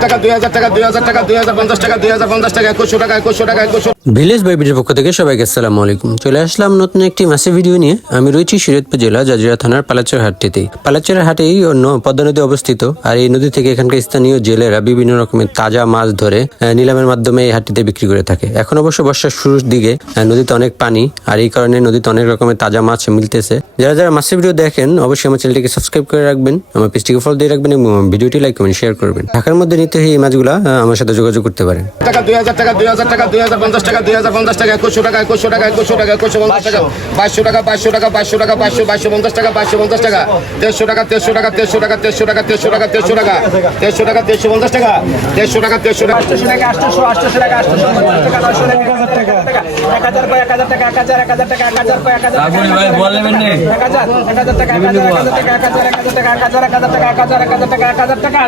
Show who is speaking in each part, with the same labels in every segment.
Speaker 1: টাকা, দুই হাজার টাকা, দুই হাজার টাকা, দুই হাজার পঞ্চাশ টাকা, দুই হাজার পঞ্চাশ টাকা, একুশশো টাকা একুশশো টাকা, একুশশো
Speaker 2: ভিলেজ বাইবিটির পক্ষ থেকে সবাইকে আসসালামু আলাইকুম। চলে আসলাম নতুন একটি মাসে ভিডিও নিয়ে। আমি রয়েছি শরীয়তপুর জেলা জাজিরা থানার পালাচর হাটটিতে। পালাচর হাটেই পদ্মা নদী অবস্থিত। আর এই নদী থেকে এখানকার স্থানীয় জেলেরা বিভিন্ন রকমের তাজা মাছ ধরে নিলামের মাধ্যমে এই হাটটিতে বিক্রি করে থাকে। এখন অবশ্য বর্ষার শুরুর দিকে নদীতে অনেক পানি, আর এই কারণে নদীতে অনেক রকমের তাজা মাছ মিলতেছে। যারা যারা মাছের ভিডিও দেখেন, অবশ্যই আমার চ্যানেলটিকে সাবস্ক্রাইব করে রাখবেন, আমার পেজটিকে ফলো দিয়ে রাখবেন এবং ভিডিওটি লাইক কমেন্ট শেয়ার করবেন। ঢাকার মধ্যে নিতে এই মাছগুলা আমার সাথে যোগাযোগ করতে পারেন।
Speaker 1: টাকা দুই হাজার, টাকা দুই হাজার, টাকা দুই হাজার পঞ্চাশ টাকা দুই হাজার পঞ্চাশ টাকা একুশশো টাকা একুশশো টাকা একুশশো টাকা একুশশো পঞ্চাশ টাকা বাইশশো টাকা বাইশশো টাকা বাইশশো টাকা বাইশশো বাইশশো পঞ্চাশ টাকা বাইশশো পঞ্চাশ টাকা দেড়শো টাকা দেড়শো টাকা দেড়শো টাকা দেড়শো টাকা দেড়শো টাকা দেড়শো টাকা দেড়শো টাকা দেড়শো পঞ্চাশ টাকা দেড়শো টাকা দেড়শো টাকা
Speaker 3: আটশো টাকা আটশো আটশো টাকা আটশো টাকা নশো টাকা এক হাজার টাকা এক হাজার টাকা এক হাজার এক হাজার টাকা এক হাজার এক হাজার এক এক টাকা এক হাজার এক হাজার টাকা এক হাজার এক হাজার টাকা এক হাজার এক হাজার টাকা এক হাজার টাকা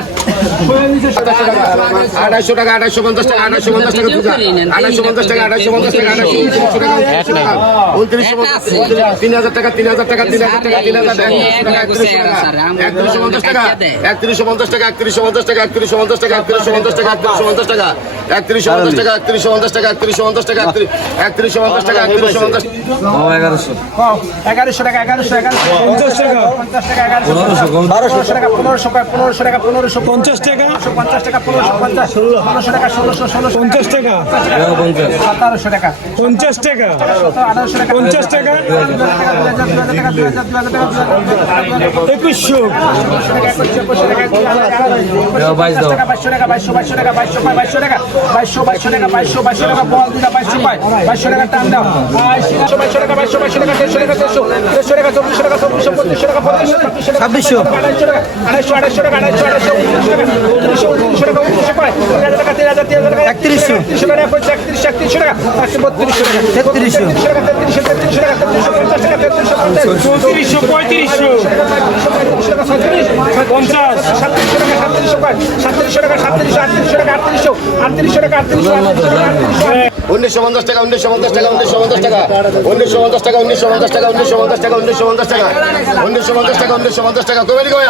Speaker 1: আড়াইশো টাকা আড়াইশো পঞ্চাশ টাকা আড়াইশো পঞ্চাশ টাকা দুটা আড়াইশো পঞ্চাশ টাকা আড়াইশো পঞ্চাশ টাকা আড়াইশো উনত্রিশশো টাকা উনত্রিশশো টাকা পঞ্চাশ তিন হাজার টাকা তিন হাজার টাকা তিন হাজার টাকা তিন হাজার টাকা একত্রিশশো টাকা একত্রিশশো পঞ্চাশ টাকা একত্রিশশো পঞ্চাশ টাকা একত্রিশশো পঞ্চাশ টাকা একত্রিশশো পঞ্চাশ টাকা একত্রিশশো পঞ্চাশ টাকা একত্রিশশো পঞ্চাশ টাকা একত্রিশশো পঞ্চাশ টাকা একত্রিশশো পঞ্চাশ টাকা একত্রিশশো পঞ্চাশ টাকা একত্রিশশো পঞ্চাশ
Speaker 4: ও এগারোশো
Speaker 3: এগারোশো টাকা এগারোশো এগারোশো পঞ্চাশ টাকা পঞ্চাশ টাকা এগারোশো বারোশো টাকা পনেরোশো পনেরোশো টাকা পনেরোশো পঞ্চাশ টাকা পঞ্চাশ টাকা পনেরোশো পঞ্চাশ ষোলোশো টাকা ষোলোশো ষোলোশো পঞ্চাশ টাকা
Speaker 4: পঞ্চাশ
Speaker 3: সতেরোশো টাকা।
Speaker 5: পঞ্চাশ টাকা।
Speaker 3: আঠারোশো টাকা।
Speaker 5: পঞ্চাশ টাকা। একুশশো।
Speaker 4: বাইশ দাও।
Speaker 3: বাইশশো টাকা বাইশশো বাইশশো টাকা বাইশশো পায় বাইশশো টাকা বাইশশো বাইশশো টাকা বাইশশো বাইশশো টাকা বল দিটা বাইশশো পায় বাইশশো টাকা টান দাও বাইশশো বাইশশো টাকা বাইশশো বাইশশো টাকা দেড়শো টাকা দেড়শো দেড়শো টাকা চব্বিশশো টাকা চব্বিশশো পঁচিশশো টাকা পঁচিশশো ছাব্বিশশো। আড়াইশো টাকা আড়াইশো আড়াইশো টাকা আড়াইশো আড়াইশো টাকা উনত্রিশশো উনত্রিশশো টাকা উনত্রিশশো পায় তিন হাজার টাকা তিন হাজার তিন হাজার টাকা একত্রিশশো। একত্রিশশো। টাকা একত্রিশ একত্রিশ একত্রিশশো টাকা একশো বত্রিশশো টাকা তেত্রিশশো। টাকা তেত্রিশশো তেত্রিশশো টাকা তেত্রিশশো পঞ্চাশ টাকা তেত্রিশশো
Speaker 5: চৌত্রিশশো পঁয়ত্রিশশো। পঞ্চাশ।
Speaker 3: সাতত্রিশশো টাকা সাতত্রিশশো সাতত্রিশশো টাকা সাতত্রিশশো আটত্রিশশো টাকা আটত্রিশশো আটত্রিশশো টাকা আটত্রিশশো আটত্রিশশো
Speaker 1: উনিশশো পঞ্চাশ টাকা উনিশশো পঞ্চাশ টাকা উনিশশো পঞ্চাশ টাকা উনিশশো পঞ্চাশ টাকা উনিশশো পঞ্চাশ টাকা উনিশশো পঞ্চাশ টাকা উনিশশো পঞ্চাশ টাকা উনিশশো পঞ্চাশ টাকা উনিশশো পঞ্চাশ টাকা কবে কবে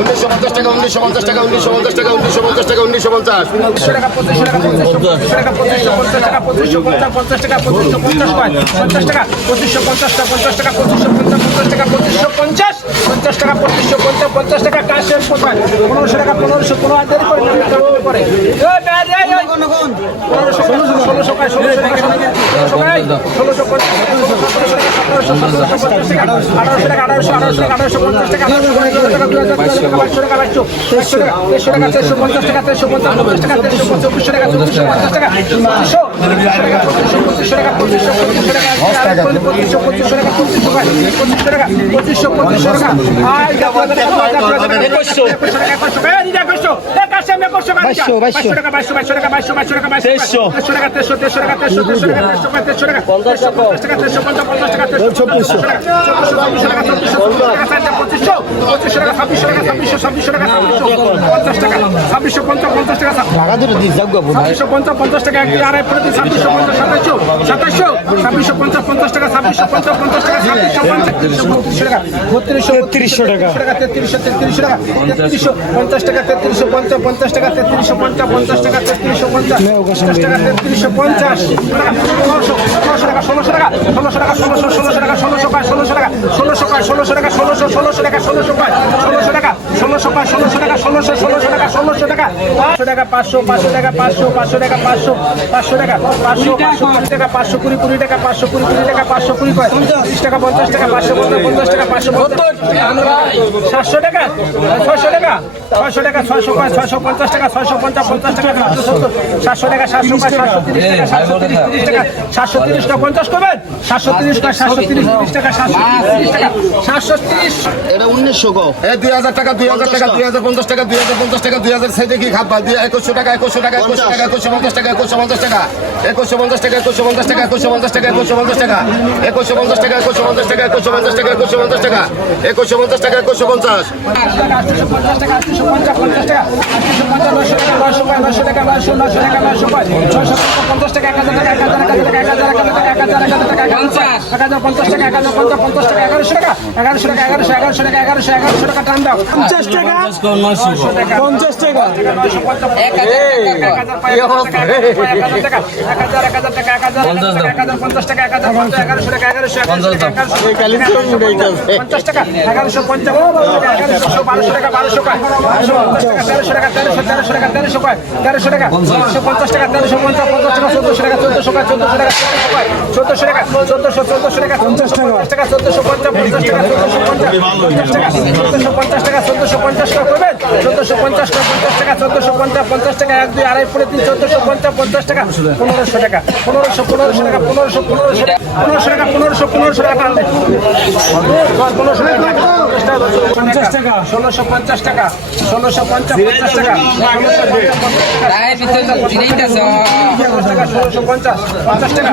Speaker 1: উনিশশো পঞ্চাশ টাকা উনিশশো পঞ্চাশ টাকা উনিশশো পঞ্চাশ টাকা উনিশশো পঞ্চাশ টাকা উনিশশো পঞ্চাশ
Speaker 3: পঁচিশশো টাকা পঁচিশশো পঁচিশশো টাকা পঁচিশশো পঞ্চাশ পঞ্চাশ টাকা পঁচিশশো পঞ্চাশ পঞ্চাশ টাকা পঁচিশশো পঞ্চাশ টাকা পঁচিশশো পঞ্চাশ পঞ্চাশ টাকা পঁচিশশো পঞ্চাশ পঞ্চাশ টাকা কাশের পনেরোশো টাকা, পনেরোশো পনেরো হাজার করে পরে ষোলোশো ষোলোশো ষোলোশো পঁচিশশো টাকা পঁচিশশো টাকা পঁচিশশো টাকা পঞ্চাশ টাকা আড়াই প্রতি ছাব্বিশশো পঞ্চাশ সাতাশশো সাতাশশো ছাব্বিশশো পঞ্চাশ পঞ্চাশ টাকা ছাব্বিশশো পঞ্চাশ পঞ্চাশ টাকা ছাব্বিশশো পঞ্চাশ বত্রিশশো টাকা
Speaker 5: তেত্রিশশো টাকা।
Speaker 3: টাকা তেত্রিশশো তেত্রিশশো টাকা তেত্রিশশো পঞ্চাশ টাকা তেত্রিশশো পঞ্চাশ পঞ্চাশ টাকা তেত্রিশশো পঞ্চাশ পঞ্চাশ টাকা তেত্রিশশো পঞ্চাশ পঞ্চাশ টাকা তেত্রিশশো পঞ্চাশ ষোলোশো টাকা ষোলোশো টাকা ষোলোশো টাকা ষোলোশো ষোলোশো টাকা ষোলোশো পাঁচ ষোলোশো টাকা ষোলোশো টাকা ষোলোশো টাকা ষোলোশো ষোলোশো টাকা ষোলোশো পায় ষোলোশো টাকা ষোলোশো পায় ষোলোশো টাকা ষোলোশো ষোলোশো টাকা ষোলোশো টাকা পাঁচশো টাকা পাঁচশো পাঁচশো টাকা পাঁচশো পাঁচশো টাকা পাঁচশো পাঁচশো টাকা পাঁচশো পাঁচশো কুড়ি টাকা পাঁচশো কুড়ি কুড়ি টাকা পাঁচশো কুড়ি কুড়ি টাকা পাঁচশো কুড়ি কয়? তিরিশ টাকা পঞ্চাশ টাকা পাঁচশো পঞ্চাশ পঞ্চাশ টাকা পাঁচশো পঞ্চাশ সাতশো টাকা? ছয়শো টাকা? ছয়শো টাকা ছয়শো পাঁচ ছয়শো পঞ্চাশ টাকা ছয়শো পঞ্চাশ পঞ্চাশ টাকা সাতশো সত্তর। সাতশো টাকা সাতশো পাঁচ সাতশো তিরিশ টাকা সাতশো তিরিশ তিরিশ টাকা। সাতশো তিরিশ টাকা পঞ্চাশ করবেন? সাতশো তিরিশ টাকা সাতশো তিরিশ তিরিশ টাকা সাতশো তিরিশ টাকা। সাতশো তিরিশ।
Speaker 1: এই দুই হাজার টাকা দুই হাজার টাকা দুই হাজার পঞ্চাশ টাকা দুই হাজার পঞ্চাশ টাকা দুই হাজার সাইডে কি খাবা দুই একুশশো টাকা একুশশো টাকা একুশশো টাকা একুশশো পঞ্চাশ টাকা একুশশো পঞ্চাশ টাকা একুশশো পঞ্চাশ টাকা একুশশো পঞ্চাশ টাকা একুশশো পঞ্চাশ টাকা একুশশো পঞ্চাশ টাকা একুশশো পঞ্চাশ টাকা একুশশো পঞ্চাশ টাকা একুশশো পঞ্চাশ টাকা একুশশো পঞ্চাশ টাকা একুশশো পঞ্চাশ টাকা একুশশো পঞ্চাশ
Speaker 3: পঞ্চাশ টাকা টাকা টাকা টাকা টাকা টাকা এক হাজার টাকা টাকা টাকা টাকা টাকা টাকা এক হাজার পঞ্চাশ টাকা এক হাজার পঞ্চাশ এগারোশো টাকা এগারোশো এগারোশো টাকা পঞ্চাশ টাকা এগারোশো পঞ্চাশ এগারোশো বারোশো টাকা বারোশো টাকা বারোশো টাকা তেরোশো টাকা তেরোশো তেরোশো টাকা তেরোশো টাকা তেরোশো টাকা পঞ্চাশ টাকা তেরোশো পঞ্চাশ পঞ্চাশ টাকা চোদ্দশো টাকা চোদ্দশো টাকা চোদ্দশো টাকা চোদ্দশো টাকা চোদ্দশো চোদ্দশো টাকা পঞ্চাশ টাকা, চোদ্দশো পঞ্চাশ পঞ্চাশ টাকা, চোদ্দশো পঞ্চাশ চোদ্দশো পঞ্চাশ টাকা, চোদ্দশো পঞ্চাশ টাকা করবেন? চোদ্দশো পঞ্চাশ টাকা পঞ্চাশ টাকা, চোদ্দশো পঞ্চাশ পঞ্চাশ টাকা, এক, দুই, আড়াই পরে তিন পঞ্চাশ পঞ্চাশ টাকা, পনেরোশো টাকা, পনেরোশো পনেরোশো টাকা, পনেরোশো পনেরোশো টাকা। পনেরোশো টাকা পনেরোশো পনেরোশো টাকা। পনেরোশো টাকা।
Speaker 5: পঞ্চাশ টাকা
Speaker 3: ষোলোশো পঞ্চাশ টাকা ষোলোশো পঞ্চাশ পঞ্চাশ টাকা ষোলোশো পঞ্চাশ পঞ্চাশ টাকা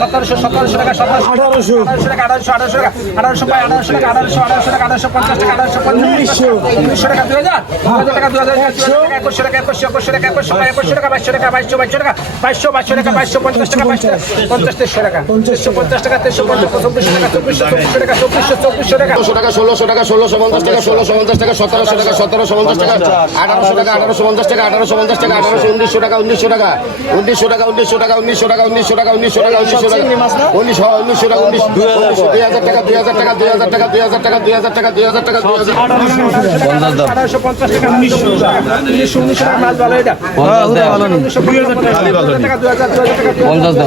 Speaker 3: সতেরোশো সতেরোশো টাকা সতেরোশো টাকা সতেরোশো টাকা আঠারোশো আঠারোশো টাকা আঠারোশো পাই আঠারোশো টাকা আঠারোশো আঠারোশো টাকা আঠারোশো পঞ্চাশ টাকা আঠারোশো পঞ্চাশ
Speaker 5: উনিশশো।
Speaker 3: উনিশশো টাকা দুই হাজার দুই টাকা দুই হাজার একুশশো টাকা একুশশো একুশশো টাকা একুশশো টাকা একুশশো টাকা বাইশশো টাকা বাইশশো বাইশশো টাকা বাইশশো বাইশশো টাকা বাইশশো পঞ্চাশ টাকা বাইশশো পঞ্চাশ তেইশশো টাকা তেইশশো পঞ্চাশ টাকা তেইশশো পঞ্চাশ চব্বিশশো টাকা চব্বিশশো চব্বিশশো টাকা চব্বিশশো চব্বিশশো টাকা
Speaker 1: ষোলোশো টাকা ষোলোশো টাকা ষোলোশো পঞ্চাশ টাকা ষোলোশো পঞ্চাশ টাকা সতেরোশো টাকা সতেরোশো পঞ্চাশ টাকা আঠারোশো টাকা আঠারোশো পঞ্চাশ টাকা আঠারোশো পঞ্চাশ টাকা আঠারোশো উনিশশো টাকা উনিশশো টাকা উনিশশো টাকা উনিশশো টাকা উনিশশো টাকা উনিশশো টাকা উনিশশো টাকা উনিশশো টাকা উনিশ উনিশশো টাকা উনিশ দুই হাজার টাকা দুই হাজার টাকা দুই হাজার টাকা দুই হাজার টাকা দুই হাজার টাকা দুই হাজার টাকা দুই হাজার
Speaker 4: পঞ্চাশ
Speaker 3: আঠারোশো পঞ্চাশ টাকা উনিশশো উনিশশো উনিশশো টাকা মাছ ভালো এটা
Speaker 4: পঞ্চাশ দাও
Speaker 3: টাকা দুই হাজার দুই হাজার টাকা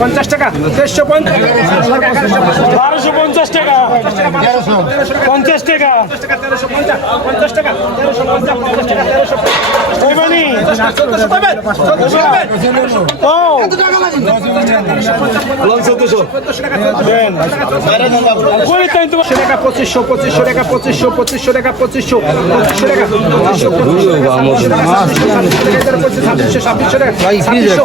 Speaker 4: পঞ্চাশ
Speaker 3: টাকা দেড়শো বারোশো পঞ্চাশ টাকা পঞ্চাশ টাকা পঞ্চাশ টাকা তেরোশো পঞ্চাশ তেরোশো পঞ্চাশ টাকা পঁচিশশো টাকা পঁচিশশো পঁচিশশো টাকা পঁচিশশো পঁচিশশো টাকা পঁচিশশো পঁচিশশো টাকা ছাব্বিশশো ছাব্বিশশো টাকা ছাব্বিশশো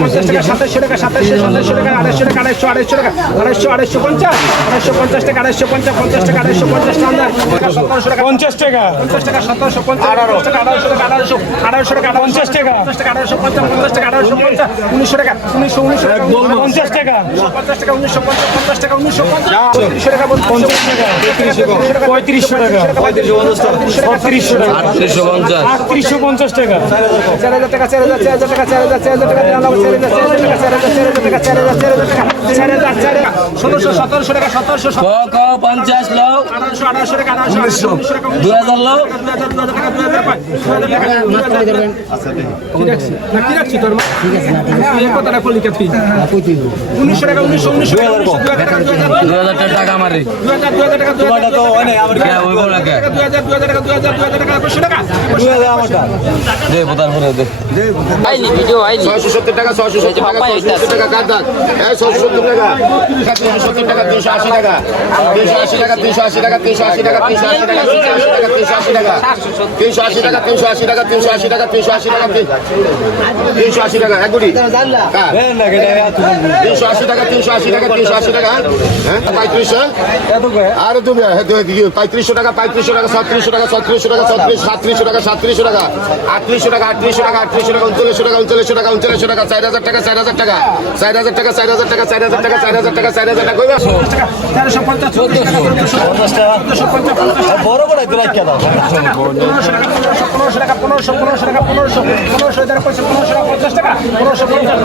Speaker 3: পঞ্চাশ টাকা সাতাশশো টাকা সাতাশশো সাতাশশো টাকা আড়াইশো টাকা আড়াইশো আড়াইশো টাকা আড়াইশো আড়াইশো পঞ্চাশ আড়াইশো পঞ্চাশ টাকা আড়াইশো পঞ্চাশ পঞ্চাশ টাকা আড়াইশো পঞ্চাশ টাকা
Speaker 5: পঞ্চাশ টাকা
Speaker 3: পঞ্চাশ টাকা সতেরোশো পঞ্চাশ টাকা আঠারোশো টাকা আঠারোশো আঠারোশো টাকা
Speaker 5: পঞ্চাশ টাকা
Speaker 3: পঞ্চাশ টাকা আঠারোশো পঞ্চাশ পঞ্চাশ টাকা আঠারোশো পঞ্চাশ উনিশশো টাকা উনিশশো উনিশশো
Speaker 5: পঞ্চাশ টাকা
Speaker 3: পঞ্চাশ টাকা উনিশশো পঞ্চাশ পঞ্চাশ টাকা উনিশশো পঞ্চাশ টাকা
Speaker 5: পঞ্চাশ টাকা। পঁয়ত্রিশশো টাকা। ছত্রিশশো টাকা।
Speaker 4: আটত্রিশশো পঞ্চাশ।
Speaker 5: টাকা
Speaker 3: চার হাজার টাকা। চার হাজার চার হাজার টাকা চার হাজার চার হাজার টাকা চার হাজার টাকা চার হাজার চার হাজার টাকা চার হাজার চার হাজার টাকা চার হাজার ষোলোশো সতেরোশো টাকা সতেরোশো
Speaker 4: পঞ্চাশ লও
Speaker 3: আঠারোশো আঠারোশো টাকা আঠারোশো উনিশশো টাকা
Speaker 4: হাজার
Speaker 3: উনিশশো টাকা। উনিশশো টাকা টাকা
Speaker 4: মারি।
Speaker 3: টাকা
Speaker 1: তিনশো আশি টাকা এক গুটি তিনশো আশি টাকা তিনশো আশি টাকা তিনশো আশি টাকা হ্যাঁ পঁয়ত্রিশশো আরও তুমি পঁয়ত্রিশশো টাকা পঁয়ত্রিশশো টাকা ছত্রিশশো টাকা ছত্রিশশো টাকা ছত্রিশ সাতত্রিশশো টাকা সাতত্রিশশো টাকা আটত্রিশশো টাকা আটত্রিশশো টাকা আটত্রিশশো টাকা উনচল্লিশশো টাকা উনচল্লিশশো টাকা উনচল্লিশশো টাকা চার হাজার টাকা চার হাজার টাকা চার হাজার টাকা চার হাজার টাকা চার হাজার টাকা চার হাজার টাকা চার হাজার টাকা
Speaker 3: তেরোশো পঞ্চাশ টাকা বড় বড় পনেরোশো টাকা পনেরোশো টাকা পনেরোশো টাকা পনেরোশো পনেরোশো টাকা পনেরোশো টাকা পঞ্চাশ টাকা পনেরোশো পঞ্চাশ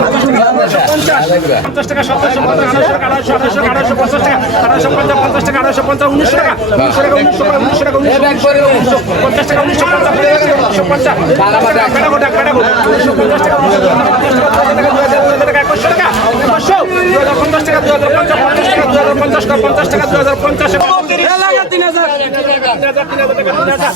Speaker 3: পঞ্চাশ পঞ্চাশ টাকা সতেরোশো পঞ্চাশ আঠারোশো টাকা আঠারোশো আঠারোশো আঠারোশো পঞ্চাশ টাকা আঠারোশো পঞ্চাশ পঞ্চাশ টাকা আঠারোশো পঞ্চাশ উনিশশো টাকা উনিশশো টাকা উনিশশো টাকা উনিশশো টাকা উনিশশো পঞ্চাশ টাকা উনিশশো পঞ্চাশ উনিশশো পঞ্চাশ উনিশশো পঞ্চাশ টাকা উনিশশো পঞ্চাশ টাকা একুশশো টাকা একুশশো দু হাজার পঞ্চাশ টাকা দু হাজার পঞ্চাশ পঞ্চাশ টাকা দু হাজার পঞ্চাশ টাকা দু হাজার পঞ্চাশ তিন হাজার তিন হাজার তিন হাজার টাকা তিন হাজার